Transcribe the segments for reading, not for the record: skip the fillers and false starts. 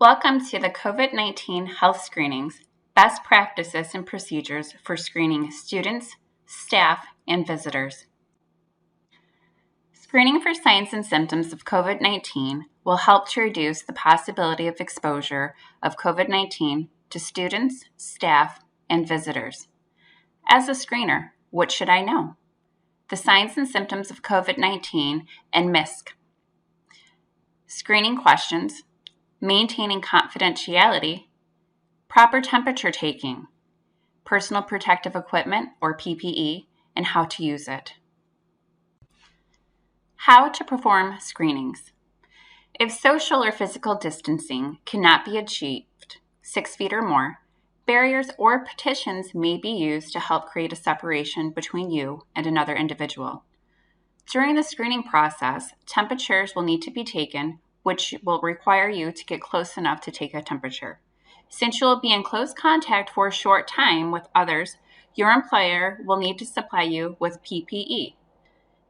Welcome to the COVID-19 Health Screenings, Best Practices and Procedures for Screening Students, Staff, and Visitors. Screening for signs and symptoms of COVID-19 will help to reduce the possibility of exposure of COVID-19 to students, staff, and visitors. As a screener, what should I know? The signs and symptoms of COVID-19 and MISC. Screening questions, maintaining confidentiality, proper temperature taking, personal protective equipment or PPE, and how to use it. How to perform screenings. If social or physical distancing cannot be achieved 6 feet or more, barriers or partitions may be used to help create a separation between you and another individual. During the screening process, temperatures will need to be taken, which will require you to get close enough to take a temperature. Since you will be in close contact for a short time with others, your employer will need to supply you with PPE.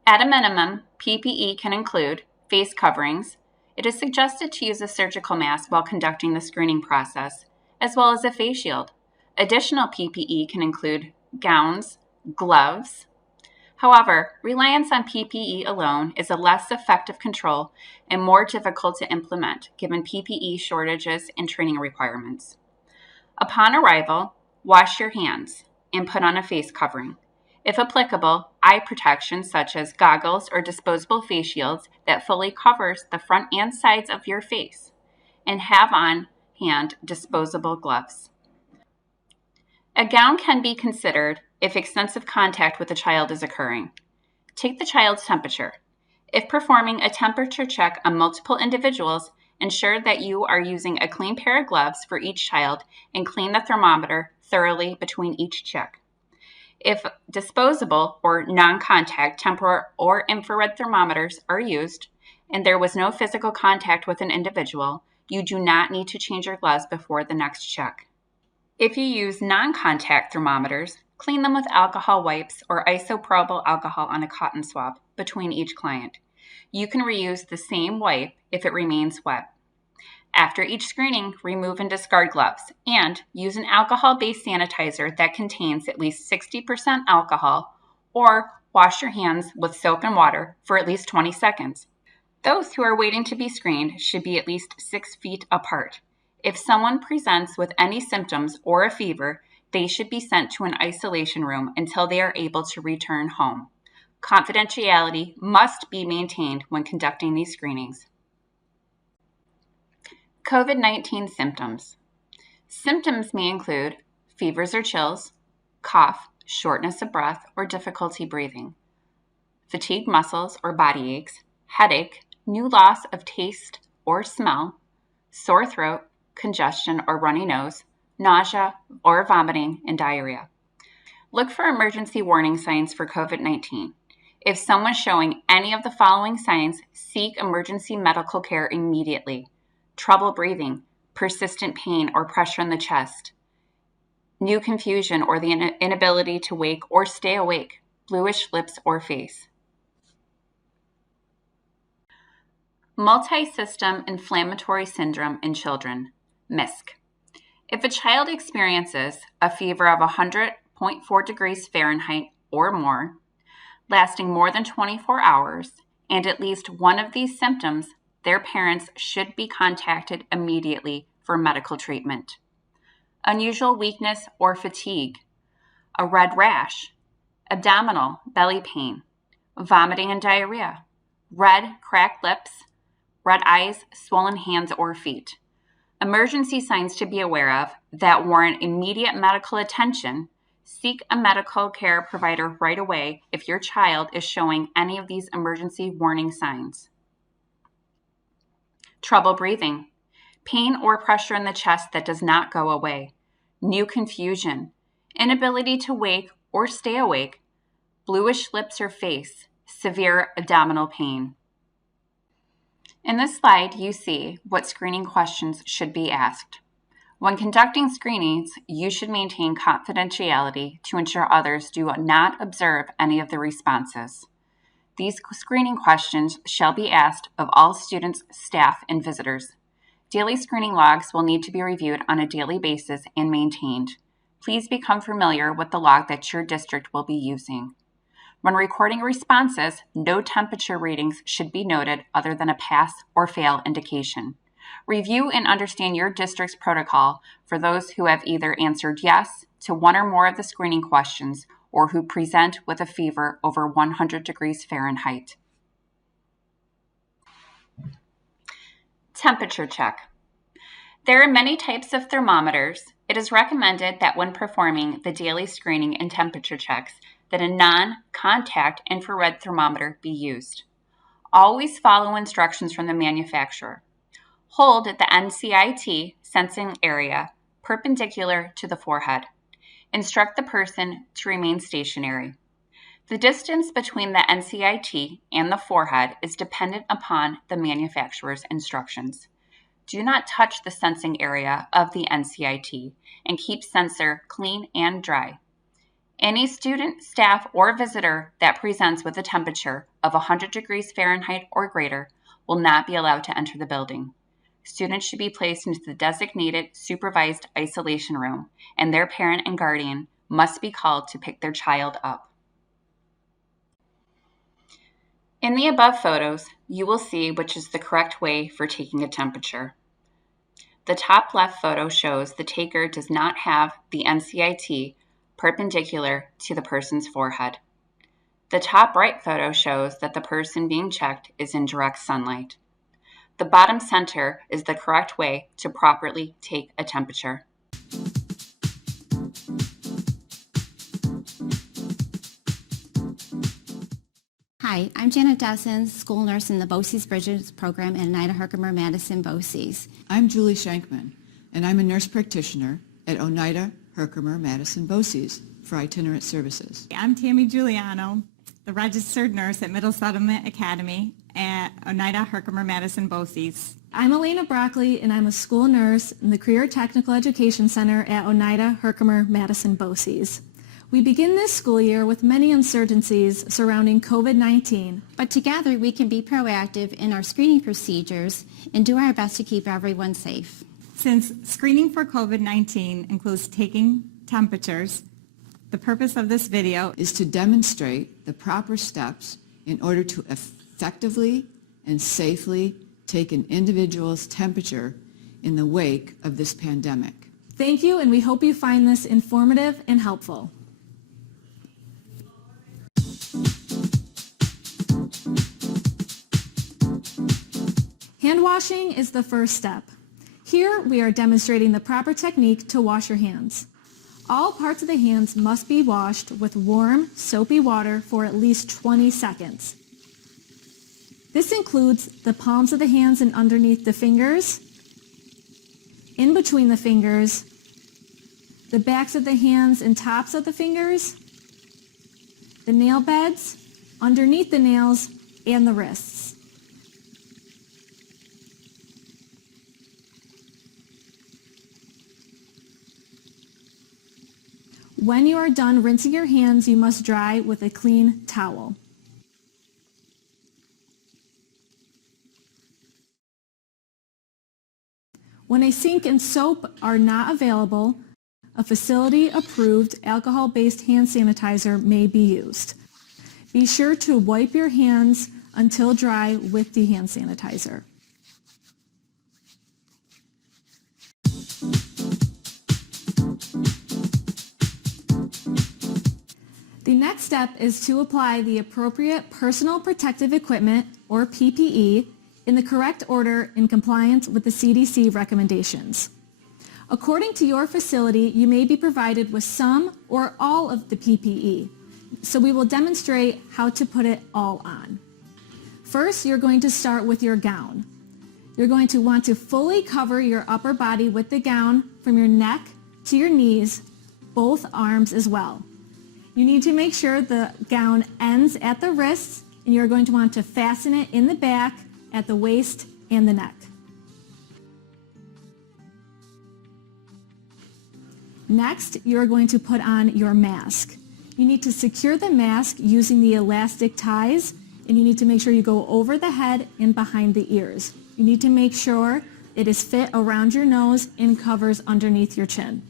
At a minimum, PPE can include face coverings. It is suggested to use a surgical mask while conducting the screening process, as well as a face shield. Additional PPE can include gowns, gloves. However, reliance on PPE alone is a less effective control and more difficult to implement given PPE shortages and training requirements. Upon arrival, wash your hands and put on a face covering. If applicable, eye protection such as goggles or disposable face shields that fully covers the front and sides of your face, and have on hand disposable gloves. A gown can be considered if extensive contact with the child is occurring. Take the child's temperature. If performing a temperature check on multiple individuals, ensure that you are using a clean pair of gloves for each child and clean the thermometer thoroughly between each check. If disposable or non-contact temporal or infrared thermometers are used and there was no physical contact with an individual, you do not need to change your gloves before the next check. If you use non-contact thermometers, clean them with alcohol wipes or isopropyl alcohol on a cotton swab between each client. You can reuse the same wipe if it remains wet. After each screening, remove and discard gloves and use an alcohol-based sanitizer that contains at least 60% alcohol, or wash your hands with soap and water for at least 20 seconds. Those who are waiting to be screened should be at least 6 feet apart. If someone presents with any symptoms or a fever, they should be sent to an isolation room until they are able to return home. Confidentiality must be maintained when conducting these screenings. COVID-19 symptoms. Symptoms may include fevers or chills, cough, shortness of breath, or difficulty breathing, fatigued muscles or body aches, headache, new loss of taste or smell, sore throat, congestion or runny nose, nausea or vomiting, and diarrhea. Look for emergency warning signs for COVID-19. If someone is showing any of the following signs, seek emergency medical care immediately. Trouble breathing, persistent pain or pressure in the chest, new confusion or the inability to wake or stay awake, bluish lips or face. Multi-system inflammatory syndrome in children, MISC. If a child experiences a fever of 100.4 degrees Fahrenheit or more, lasting more than 24 hours, and at least one of these symptoms, their parents should be contacted immediately for medical treatment. Unusual weakness or fatigue, a red rash, abdominal, belly pain, vomiting and diarrhea, red, cracked lips, red eyes, swollen hands or feet. Emergency signs to be aware of that warrant immediate medical attention. Seek a medical care provider right away if your child is showing any of these emergency warning signs. Trouble breathing, pain or pressure in the chest that does not go away, new confusion, inability to wake or stay awake, bluish lips or face, severe abdominal pain. In this slide, you see what screening questions should be asked. When conducting screenings, you should maintain confidentiality to ensure others do not observe any of the responses. These screening questions shall be asked of all students, staff, and visitors. Daily screening logs will need to be reviewed on a daily basis and maintained. Please become familiar with the log that your district will be using. When recording responses, no temperature readings should be noted other than a pass or fail indication. Review and understand your district's protocol for those who have either answered yes to one or more of the screening questions or who present with a fever over 100 degrees Fahrenheit. Temperature check. There are many types of thermometers. It is recommended that when performing the daily screening and temperature checks, that a non-contact infrared thermometer be used. Always follow instructions from the manufacturer. Hold the NCIT sensing area perpendicular to the forehead. Instruct the person to remain stationary. The distance between the NCIT and the forehead is dependent upon the manufacturer's instructions. Do not touch the sensing area of the NCIT and keep sensor clean and dry. Any student, staff, or visitor that presents with a temperature of 100 degrees Fahrenheit or greater will not be allowed to enter the building. Students should be placed into the designated supervised isolation room, and their parent and guardian must be called to pick their child up. In the above photos, you will see which is the correct way for taking a temperature. The top left photo shows the taker does not have the NCIT perpendicular to the person's forehead. The top right photo shows that the person being checked is in direct sunlight. The bottom center is the correct way to properly take a temperature. Hi, I'm Janet Dessens, school nurse in the BOCES Bridges program at Oneida Herkimer Madison BOCES. I'm Julie Shankman, and I'm a nurse practitioner at Oneida Herkimer Madison BOCES for itinerant services. I'm Tammy Giuliano, the registered nurse at Middle Settlement Academy at Oneida Herkimer Madison BOCES. I'm Elena Broccoli, and I'm a school nurse in the Career Technical Education Center at Oneida Herkimer Madison BOCES. We begin this school year with many uncertainties surrounding COVID-19. But together we can be proactive in our screening procedures and do our best to keep everyone safe. Since screening for COVID-19 includes taking temperatures, the purpose of this video Is to demonstrate the proper steps in order to effectively and safely take an individual's temperature in the wake of this pandemic. Thank you, and we hope you find this informative and helpful. Hand washing is the first step. Here we are demonstrating the proper technique to wash your hands. All parts of the hands must be washed with warm, soapy water for at least 20 seconds. This includes the palms of the hands and underneath the fingers, in between the fingers, the backs of the hands and tops of the fingers, the nail beds, underneath the nails, and the wrists. When you are done rinsing your hands, you must dry with a clean towel. When a sink and soap are not available, a facility-approved alcohol-based hand sanitizer may be used. Be sure to wipe your hands until dry with the hand sanitizer. The next step is to apply the appropriate personal protective equipment, or PPE, in the correct order in compliance with the CDC recommendations. According to your facility, you may be provided with some or all of the PPE, so we will demonstrate how to put it all on. First, you're going to start with your gown. You're going to want to fully cover your upper body with the gown from your neck to your knees, both arms as well. You need to make sure the gown ends at the wrists, and you're going to want to fasten it in the back, at the waist, and the neck. Next, you're going to put on your mask. You need to secure the mask using the elastic ties, and you need to make sure you go over the head and behind the ears. You need to make sure it is fit around your nose and covers underneath your chin.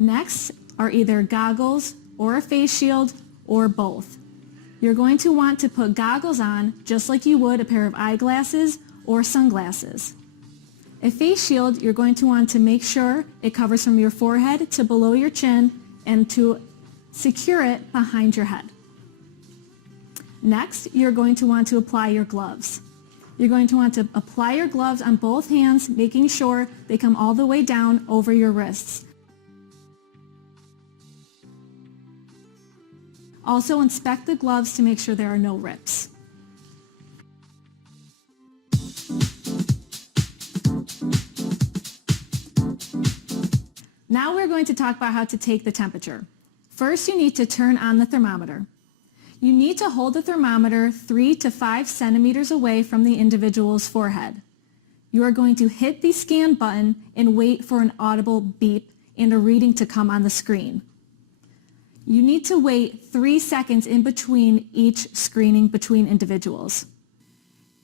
Next are either goggles or a face shield or both. You're going to want to put goggles on just like you would a pair of eyeglasses or sunglasses. A face shield, you're going to want to make sure it covers from your forehead to below your chin and to secure it behind your head. Next, you're going to want to apply your gloves. You're going to want to apply your gloves on both hands, making sure they come all the way down over your wrists. Also, inspect the gloves to make sure there are no rips. Now we're going to talk about how to take the temperature. First, you need to turn on the thermometer. You need to hold the thermometer 3 to 5 centimeters away from the individual's forehead. You are going to hit the scan button and wait for an audible beep and a reading to come on the screen. You need to wait 3 seconds in between each screening between individuals.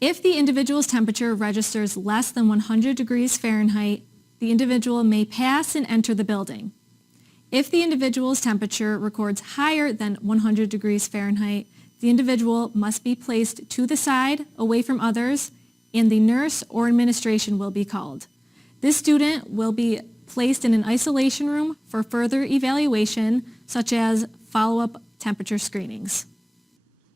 If the individual's temperature registers less than 100 degrees Fahrenheit, the individual may pass and enter the building. If the individual's temperature records higher than 100 degrees Fahrenheit, the individual must be placed to the side, away from others, and the nurse or administration will be called. This student will be placed in an isolation room for further evaluation, such as follow-up temperature screenings.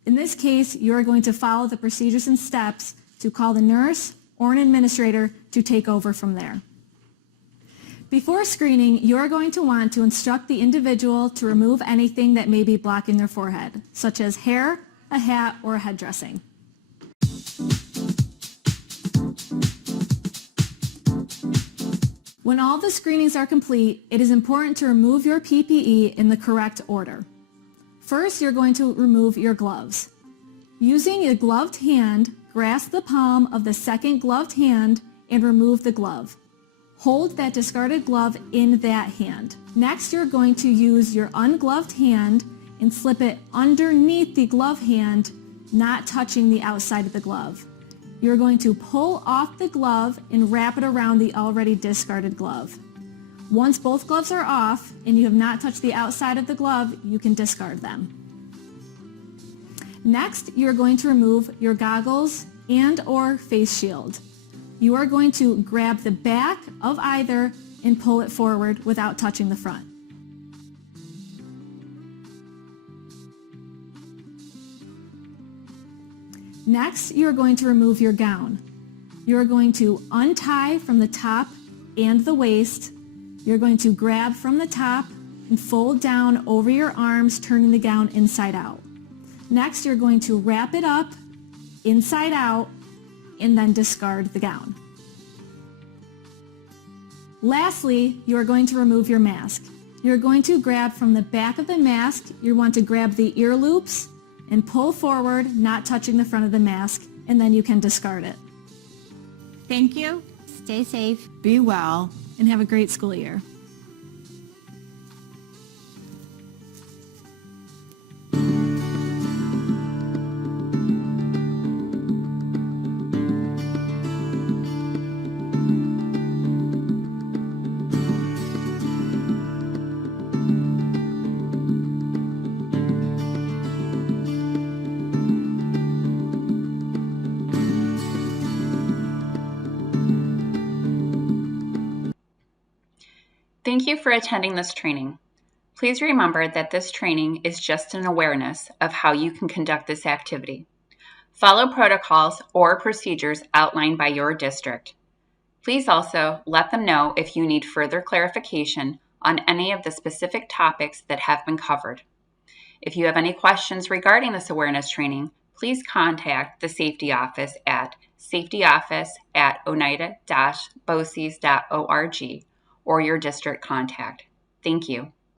In this case, you are going to follow the procedures and steps to call the nurse or an administrator to take over from there. Before screening, you are going to want to instruct the individual to remove anything that may be blocking their forehead, such as hair, a hat, or a head dressing. When all the screenings are complete, it is important to remove your PPE in the correct order. First, you're going to remove your gloves. Using a gloved hand, grasp the palm of the second gloved hand and remove the glove. Hold that discarded glove in that hand. Next, you're going to use your ungloved hand and slip it underneath the glove hand, not touching the outside of the glove. You're going to pull off the glove and wrap it around the already discarded glove. Once both gloves are off and you have not touched the outside of the glove, you can discard them. Next, you're going to remove your goggles and or face shield. You are going to grab the back of either and pull it forward without touching the front. Next, you are going to remove your gown. You are going to untie from the top and the waist. You're going to grab from the top and fold down over your arms, turning the gown inside out. Next, you're going to wrap it up inside out and then discard the gown. Lastly, you are going to remove your mask. You're going to grab from the back of the mask. You want to grab the ear loops and pull forward, not touching the front of the mask, and then you can discard it. Thank you. Stay safe. Be well. And have a great school year. Thank you for attending this training. Please remember that this training is just an awareness of how you can conduct this activity. Follow protocols or procedures outlined by your district. Please also let them know if you need further clarification on any of the specific topics that have been covered. If you have any questions regarding this awareness training, please contact the Safety Office at safetyoffice@oneida-boces.org or your district contact. Thank you.